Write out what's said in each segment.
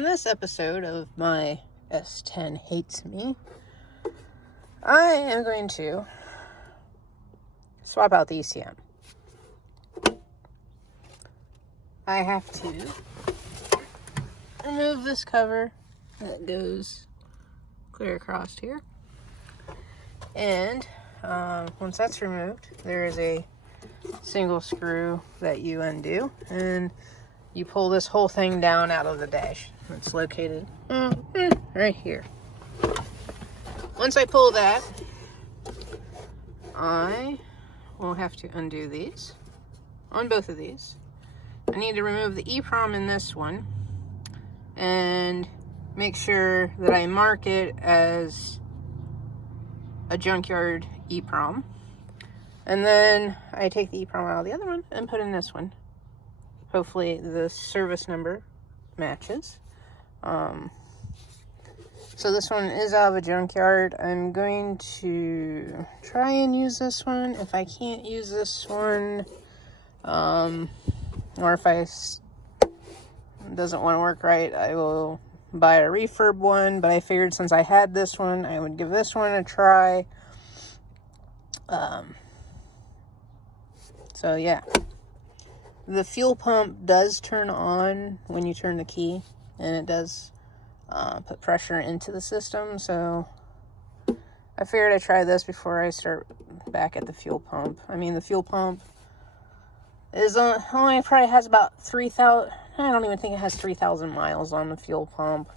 on this episode of my S10 Hates Me, I am going to swap out the ECM. I have to remove this cover that goes clear across here. And once that's removed, there is a single screw that you undo, and you pull this whole thing down out of the dash. It's located right here. Once I pull that, I will have to undo these on both of these. I need to remove the eeprom in this one and make sure that I mark it as a junkyard eeprom. And then I take the eeprom out of the other one and put in this one. Hopefully the service number matches. So this one is out of a junkyard. I'm going to try and use this one. If I can't use this one, or if it doesn't want to work right, I will buy a refurb one. But I figured since I had this one, I would give this one a try. So yeah, the fuel pump does turn on when you turn the key, and it does put pressure into the system. So I figured I'd try this before I start back at the fuel pump. I mean, the fuel pump is only probably has about 3,000. I don't even think it has 3,000 miles on the fuel pump.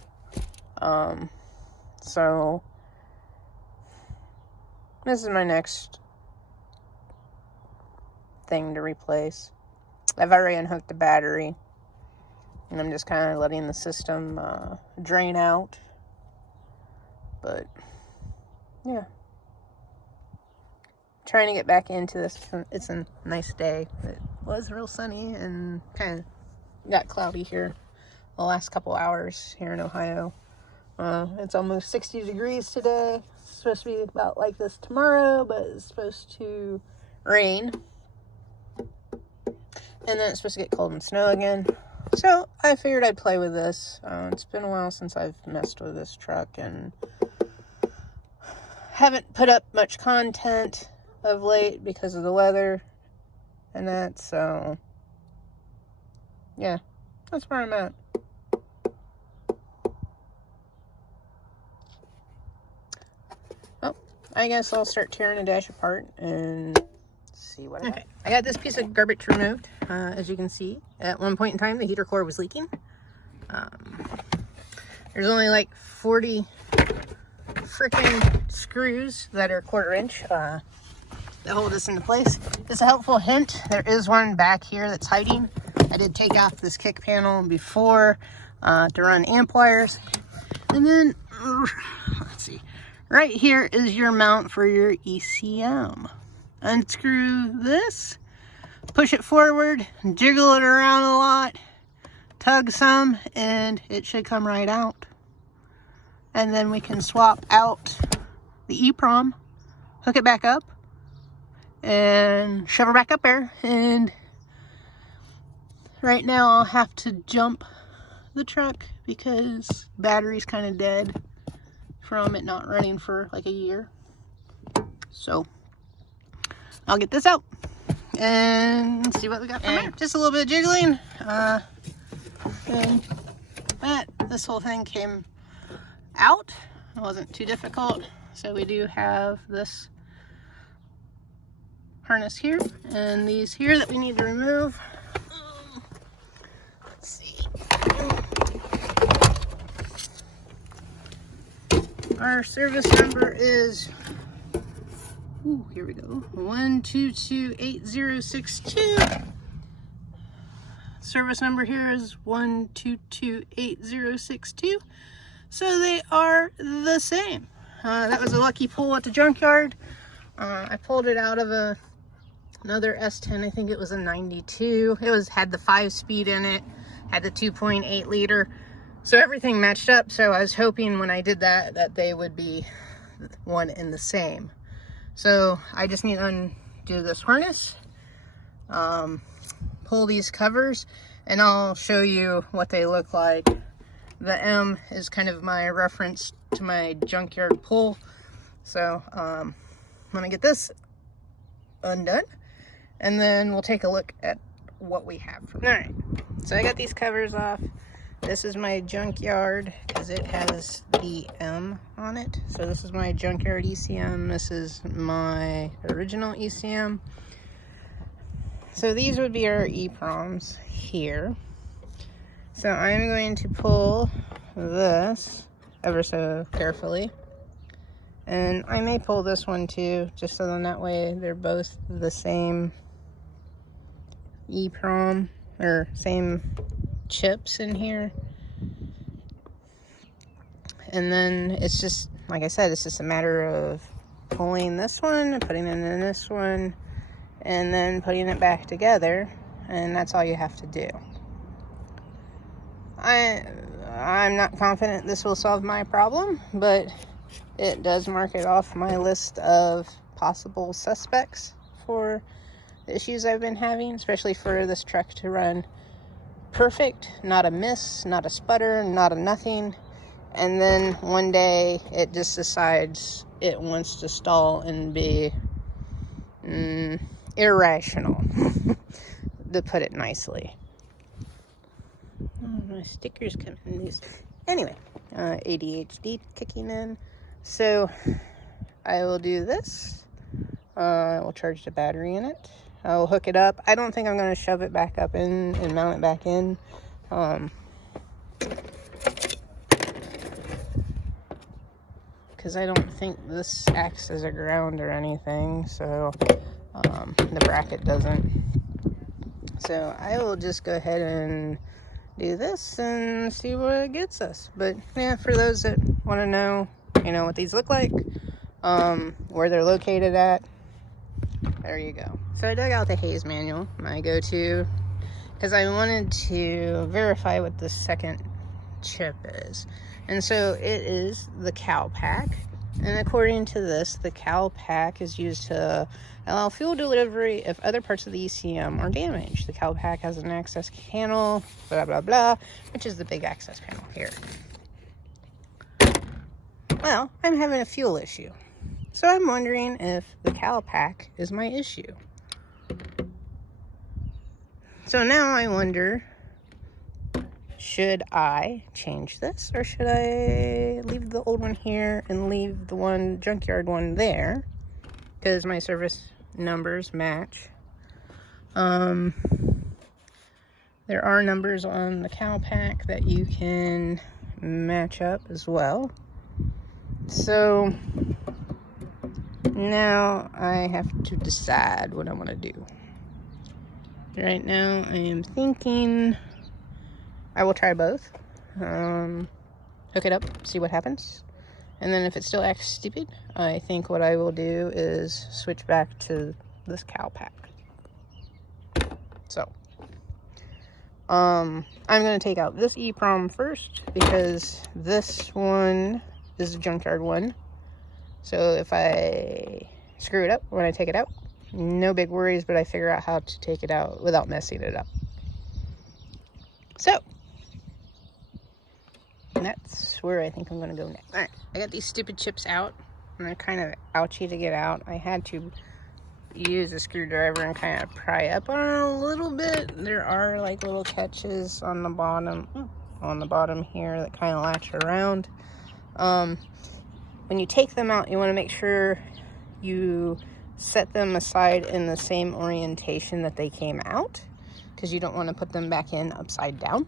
So this is my next thing to replace. I've already unhooked the battery, and I'm just kind of letting the system drain out. But yeah, trying to get back into this. It's a nice day. It was real sunny and kind of got cloudy here the last couple hours here in Ohio. It's almost 60 degrees today. It's supposed to be about like this tomorrow, but it's supposed to rain. And then it's supposed to get cold and snow again. So I figured I'd play with this. It's been a while since I've messed with this truck and haven't put up much content of late because of the weather and that. So yeah, that's where I'm at. Well, I guess I'll start tearing the dash apart and see what I got. I got this piece of garbage removed. As you can see, at one point in time, the heater core was leaking. There's only like 40 freaking screws that are 1/4 inch that hold this into place. It's a helpful hint. There is one back here that's hiding. I did take off this kick panel before to run amp wires. And then, let's see, right here is your mount for your ECM. Unscrew this, push it forward, jiggle it around a lot, tug some, and it should come right out. And then we can swap out the eeprom, hook it back up, and shove her back up there. And right now I'll have to jump the truck because battery's kind of dead from it not running for like a year. So I'll get this out and see what we got from there. Just a little bit of jiggling. And this whole thing came out. It wasn't too difficult. So we do have this harness here and these here that we need to remove. Let's see. Our service number is, here we go, 1228062. Service number here is 1228062. So they are the same. That was a lucky pull at the junkyard. I pulled it out of another S10. I think it was a 92. It had the 5-speed in it, had the 2.8 liter. So everything matched up. So I was hoping when I did that they would be one and the same. So I just need to undo this harness, pull these covers, and I'll show you what they look like The M is kind of my reference to my junkyard pull. So I'm gonna get this undone, and then we'll take a look at what we have from there. All right, so I got these covers off. This is my junkyard because it has the M on it. So this is my junkyard ECM. This is my original ECM. So these would be our eeproms here. So I'm going to pull this ever so carefully. And I may pull this one too, just so then that way they're both the same eeprom, or same chips in here. And then it's just, like I said, it's just a matter of pulling this one, putting it in this one, and then putting it back together, and that's all you have to do. I'm not confident this will solve my problem, but it does mark it off my list of possible suspects for the issues I've been having, especially for this truck to run perfect, not a miss, not a sputter, not a nothing, and then one day it just decides it wants to stall and be irrational, to put it nicely. Oh, my stickers come in these. Anyway, ADHD kicking in. So I will do this. I will charge the battery in it. I will hook it up. I don't think I'm going to shove it back up in and mount it back in. Because I don't think this acts as a ground or anything. So the bracket doesn't. So I will just go ahead and do this and see what it gets us. But yeah, for those that want to know, what these look like, where they're located at, there you go. So I dug out the Hayes manual, my go-to, because I wanted to verify what the second chip is. And so it is the cow pack. And according to this, the cow pack is used to allow fuel delivery if other parts of the ECM are damaged. The cow pack has an access panel, blah, blah, blah, which is the big access panel here. Well, I'm having a fuel issue. So I'm wondering if the cow pack is my issue. So now I wonder, should I change this, or should I leave the old one here and leave the junkyard one there? Because my service numbers match. There are numbers on the cow pack that you can match up as well. So now I have to decide what I want to do. Right now I am thinking I will try both. Hook it up, see what happens. And then if it still acts stupid, I think what I will do is switch back to this cow pack. So I'm going to take out this eeprom first, because this one is a junkyard one. So if I screw it up when I take it out, no big worries, but I figure out how to take it out without messing it up. So that's where I think I'm going to go next. Alright, I got these stupid chips out, and they're kind of ouchy to get out. I had to use a screwdriver and kind of pry up on it a little bit. There are like little catches on the bottom here that kind of latch around. When you take them out, you want to make sure you set them aside in the same orientation that they came out, because you don't want to put them back in upside down.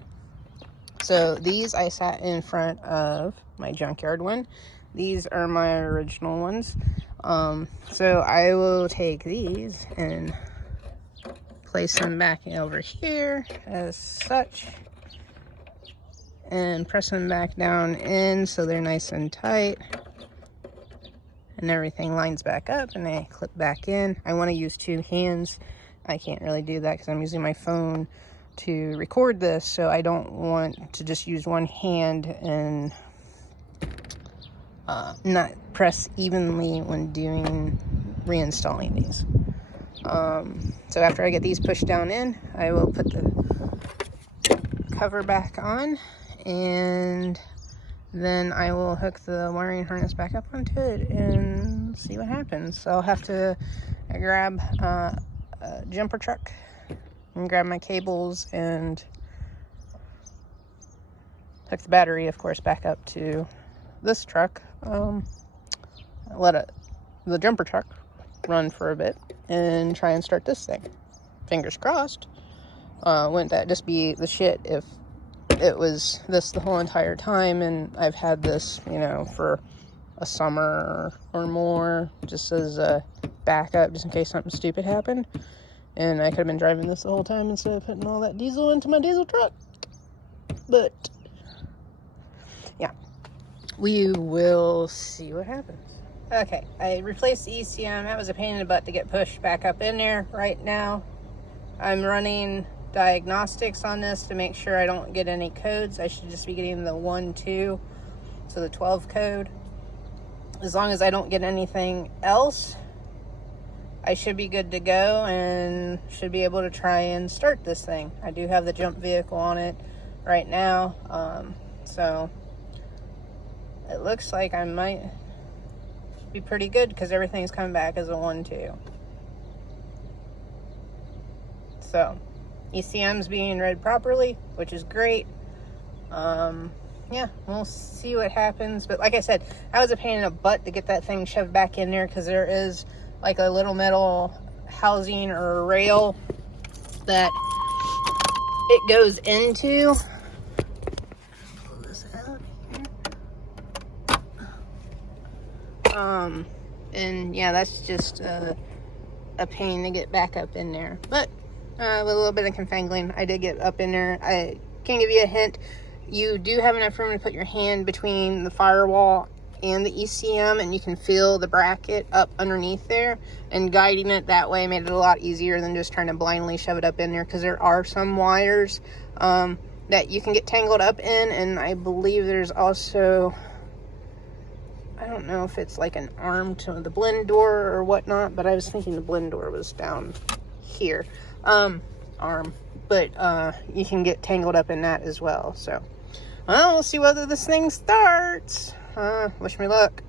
So these I sat in front of my junkyard one. These are my original ones. So I will take these and place them back over here as such, and press them back down in so they're nice and tight, and everything lines back up and they clip back in. I want to use two hands. I can't really do that because I'm using my phone to record this, so I don't want to just use one hand and not press evenly when doing reinstalling these. So after I get these pushed down in, I will put the cover back on and then I will hook the wiring harness back up onto it and see what happens. So I'll have to grab a jumper truck and grab my cables and hook the battery, of course, back up to this truck. Let the jumper truck run for a bit and try and start this thing. Fingers crossed. Wouldn't that just be the shit if it was this the whole entire time and I've had this, you know, for a summer or more, just as a backup, just in case something stupid happened. And I could have been driving this the whole time instead of putting all that diesel into my diesel truck. But yeah, we will see what happens. Okay, I replaced the ECM. That was a pain in the butt to get pushed back up in there. Right now, I'm running diagnostics on this to make sure I don't get any codes. I should just be getting the 1, 2, so the 12 code. As long as I don't get anything else, I should be good to go and should be able to try and start this thing. I do have the jump vehicle on it right now, so it looks like I might be pretty good because everything's coming back as a 1, 2. So ECM's being read properly, which is great. Yeah, we'll see what happens. But like I said, that was a pain in the butt to get that thing shoved back in there because there is like a little metal housing or a rail that it goes into. Pull this out here. And yeah, that's just a pain to get back up in there. But with a little bit of confangling, I did get up in there. I can give you a hint. You do have enough room to put your hand between the firewall and the ECM, and you can feel the bracket up underneath there, and guiding it that way made it a lot easier than just trying to blindly shove it up in there, because there are some wires that you can get tangled up in, and I believe there's also, I don't know if it's like an arm to the blend door or whatnot, but I was thinking the blend door was down here. Arm, but you can get tangled up in that as well. So well, we'll see whether this thing starts. Wish me luck.